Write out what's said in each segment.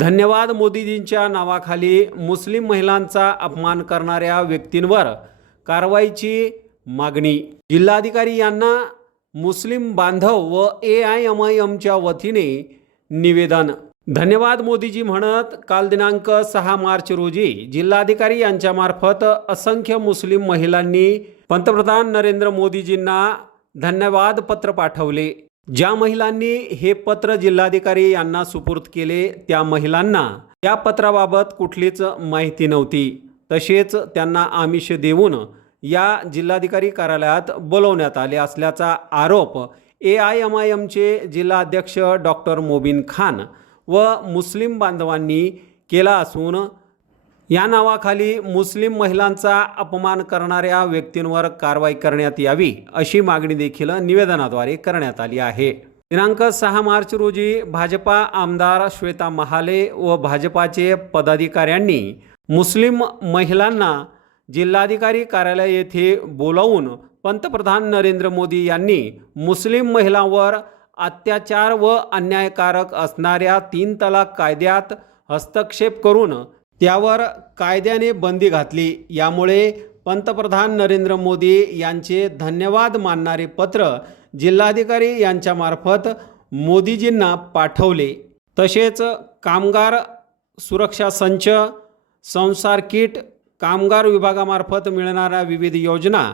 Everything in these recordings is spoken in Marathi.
धन्यवाद मोदीजींच्या नावाखाली मुस्लिम महिलांचा अपमान करणाऱ्या व्यक्तींवर कारवाईची मागणी. जिल्हाधिकारी यांना मुस्लिम बांधव व ए आय एम आय एमच्या वतीने निवेदन. धन्यवाद मोदीजी म्हणत काल दिनांक सहा मार्च रोजी जिल्हाधिकारी यांच्यामार्फत असंख्य मुस्लिम महिलांनी पंतप्रधान नरेंद्र मोदीजींना धन्यवाद पत्र पाठवले. ज्या महिलांनी हे पत्र जिल्हाधिकारी यांना सुपूर्द केले त्या महिलांना या पत्राबाबत कुठलीच माहिती नव्हती. तसेच त्यांना आमिष देऊन या जिल्हाधिकारी कार्यालयात बोलवण्यात आले असल्याचा आरोप ए आय एम आय एमचे जिल्हाध्यक्ष डॉक्टर मोबिन खान व मुस्लिम बांधवांनी केला असून या नावाखाली मुस्लिम महिलांचा अपमान करणाऱ्या व्यक्तींवर कारवाई करण्यात यावी अशी मागणी देखील निवेदनाद्वारे करण्यात आली आहे. दिनांक सहा मार्च रोजी भाजपा आमदार श्वेता महाले व भाजपाचे पदाधिकाऱ्यांनी मुस्लिम महिलांना जिल्हाधिकारी कार्यालय येथे बोलावून पंतप्रधान नरेंद्र मोदी यांनी मुस्लिम महिलांवर अत्याचार व अन्यायकारक असणाऱ्या तीन तलाक कायद्यात हस्तक्षेप करून त्यावर कायद्याने बंदी घातली. यामुळे पंतप्रधान नरेंद्र मोदी यांचे धन्यवाद मानणारे पत्र जिल्हाधिकारी यांच्यामार्फत मोदीजींना पाठवले. तसेच कामगार सुरक्षा संच संसार किट कामगार विभागामार्फत मिळणाऱ्या विविध योजना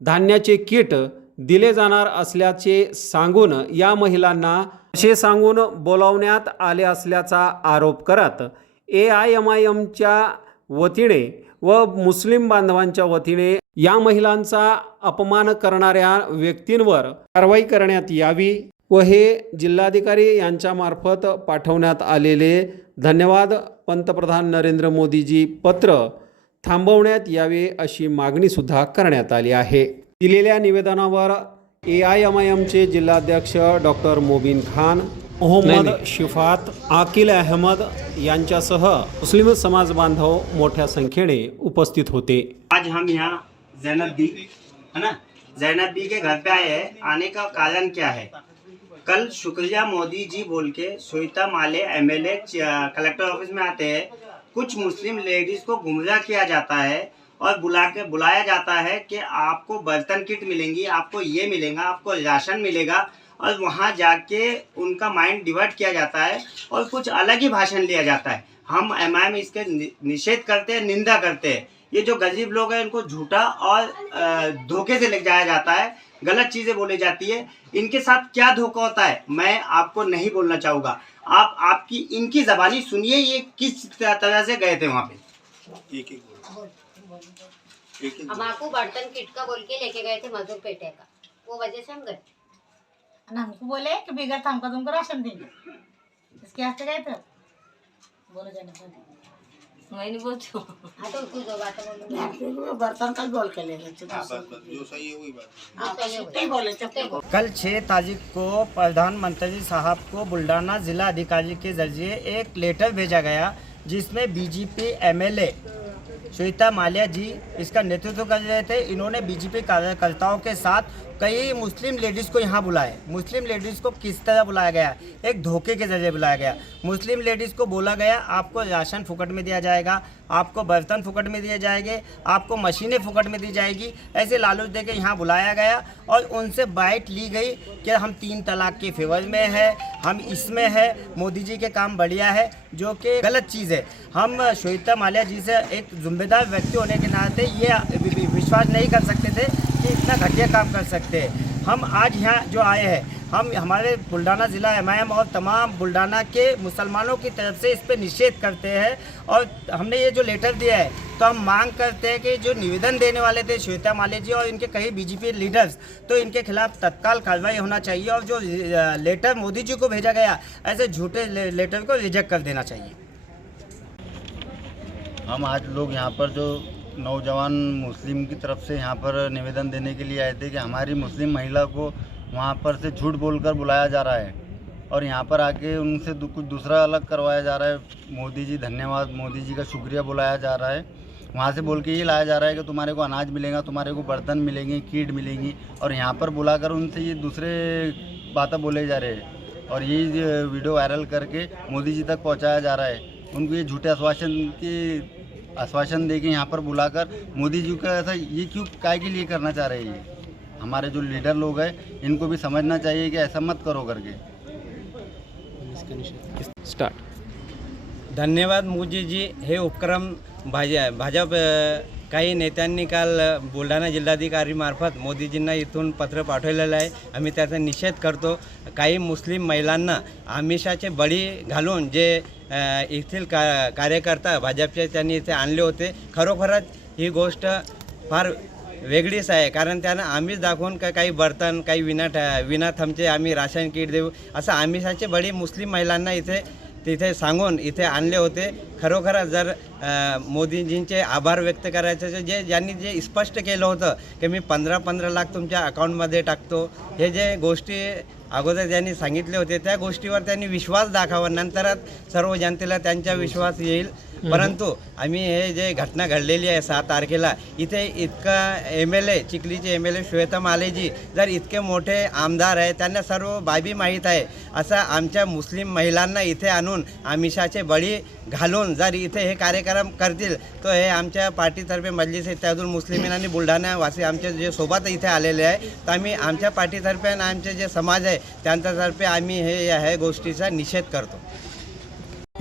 धान्याचे किट दिले जाणार असल्याचे सांगून या महिलांना असे सांगून बोलावण्यात आले असल्याचा आरोप करत ए आय एम आय एमच्या वतीने व मुस्लिम बांधवांच्या वतीने या महिलांचा अपमान करणाऱ्या व्यक्तींवर कारवाई करण्यात यावी व हे जिल्हाधिकारी यांच्यामार्फत पाठवण्यात आलेले धन्यवाद. पंतप्रधान नरेंद्र मोदीजी पत्र थांबवण्यात यावे अशी मागणीसुद्धा करण्यात आली आहे. दिलेल्या निवेदनावर ए आय एम आय एमचे जिल्हाध्यक्ष डॉक्टर मोबिन खान मोहम्मद शिफात आकिल अहमद यांच्यासह मुस्लिम समाज बांधव मोठ्या संख्येने उपस्थित होते. आज हम यहाँ जैनब बी है ना? जैनब बी के घर पे आए हैं। आने का कारण क्या है? कल शुक्रिया मोदी जी बोल के श्वेता माले एमएलए कलेक्टर ऑफ़िस में आते हैं। कुछ मुस्लिम लेडीज़ को गुमराह किया जाता है और बुला के बुलाया जाता है कि आपको बर्तन किट मिलेंगी आपको ये मिलेगा आपको राशन मिलेगा। और वहाँ जाके उनका माइंड डिवर्ट किया जाता है और कुछ अलग ही भाषण लिया जाता है। हम एम आई में इसके निषेध करते हैं निंदा करते हैं। ये जो गरीब लोग हैं इनको झूठा और धोखे से ले जाया जाता है गलत चीज़ें बोली जाती है। इनके साथ क्या धोखा होता है मैं आपको नहीं बोलना चाहूँगा। आप आपकी इनकी जबानी सुनिए ये किस तरह से गए थे वहाँ पे? एक एक एक एक हम आपको बर्तन किट का बोल के लेके गए थे मजदूर पेटे का। वो वजह से हम गए। हमको बोले कि बिगर थाम का तुमको राशन देंगे इसके वास्ते गए थे बोलो जाने मैं नहीं बोलती. हाँ तो बर्तन का बोल के ले हाँ, जो सही है वही बात हाँ, कल छः तारीख को प्रधानमंत्री साहब को बुल्डाना जिला अधिकारी के ज़रिए एक लेटर भेजा गया जिसमें बीजेपी एमएलए श्वेता माल्या जी इसका नेतृत्व कर रहे थे। इन्होंने बीजेपी कार्यकर्ताओं के साथ कई मुस्लिम लेडीज़ को यहाँ बुलाए। मुस्लिम लेडीज़ को किस तरह बुलाया गया? एक धोखे के ज़रिए बुलाया गया। मुस्लिम लेडीज़ को बोला गया, आपको राशन फुकट में दिया जाएगा, आपको बर्तन फुकट में दिए जाएँगे, आपको मशीनें फुकट में दी जाएगी, ऐसे लालच दे के यहाँ बुलाया गया और उनसे बाइट ली गई कि हम तीन तलाक के फेवर में है, हम इसमें है, मोदी जी के काम बढ़िया है, जो कि गलत चीज़ है। हम श्वेता माल्या जी से एक जिम्मेदार व्यक्ति होने के नाते ये विश्वास नहीं कर सकते थे कि इतना घटिया काम कर सकते हैं। हम आज यहाँ जो आए हैं, हम, हमारे बुल्डाना ज़िला एम और तमाम बुल्डाना के मुसलमानों की तरफ़ से इस पर निषेध करते हैं और हमने ये जो लेटर दिया है तो हम मांग करते हैं कि जो निवेदन देने वाले थे श्वेता माले जी और इनके कई बीजेपी लीडर्स तो इनके खिलाफ तत्काल कार्रवाई होना चाहिए और जो लेटर मोदी जी को भेजा गया, ऐसे झूठे लेटर को रिजेक्ट कर देना चाहिए। हम आज लोग यहाँ पर जो नौजवान मुस्लिम की तरफ़ से यहाँ पर निवेदन देने के लिए आए थे कि हमारी मुस्लिम महिला को वहाँ पर से झूठ बोलकर बुलाया जा रहा है और यहाँ पर आके उनसे कुछ दूसरा अलग करवाया जा रहा है। मोदी जी, धन्यवाद। मोदी जी का शुक्रिया बुलाया जा रहा है। वहाँ से बोल के ये लाया जा रहा है कि तुम्हारे को अनाज मिलेगा, तुम्हारे को बर्तन मिलेंगे, कीट मिलेंगी और यहाँ पर बुलाकर उनसे ये दूसरे बातें बोले जा रहे हैं। और ये वीडियो वायरल करके मोदी जी तक पहुँचाया जा रहा है। उनको ये झूठे आश्वासन के आश्वासन दे के यहाँ पर बुलाकर मोदी जी का ऐसा ये क्यों काय के लिए करना चाह रहे हैं हमारे जो लीडर लोग हैं इनको भी समझना चाहिए कि ऐसा मत करो करके। स्टार्ट धन्यवाद मोदीजी हे उपक्रम भाज भाजप अ, काही नेत्यांनी काल बुलढाणा जिल्हाधिकारीमार्फत मोदीजींना इथून पत्र पाठवलेलं आहे. आम्ही त्याचा निषेध करतो. काही मुस्लिम महिलांना आमिषाचे बळी घालून जे येथील का कार्यकर्ता भाजपचे त्यांनी इथे आणले होते. खरोखरच ही गोष्ट फार वेगळीच आहे. कारण त्यानं आम्हीच दाखवून का काही बर्तन काही विना ठ- विना थमचे आम्ही राशन किट देऊ. असं आमिषाचे बळी मुस्लिम महिलांना इथे तिथे सांगून इथे आणले होते. खरोखरच जर मोदीजींचे आभार व्यक्त करायचे जे- जे ज्यांनी जे स्पष्ट केलं होतं की मी पंधरा पंधरा लाख तुमच्या अकाउंटमध्ये टाकतो. हे जे गोष्टी अगोदर ज्यांनी सांगितले होते त्या गोष्टीवर त्यांनी विश्वास दाखवा. नंतरच सर्व जनतेला त्यांचा विश्वास येईल. परंतु आम्ही हे जे घटना घडलेली आहे सहा तारखेला इथे इतका एम एल ए चिखलीचे एम एल ए श्वेता मालेजी जर इतके मोठे आमदार आहे त्यांना सर्व बाबी माहीत आहे. असं आमच्या मुस्लिम महिलांना इथे आणून आमिषाचे बळी घालून जर इथे हे कार्यक्रम करतील तर हे आमच्या पार्टीतर्फे मजलिस इत्यादुल मुस्लिमीन आणि बुलढाणा वासी आमचे जे सोबत इथे आलेले आहे तर आम्ही आमच्या पार्टीतर्फे आणि आमचे जे समाज आहे त्यांच्यातर्फे आम्ही हे या ह्या गोष्टीचा निषेध करतो.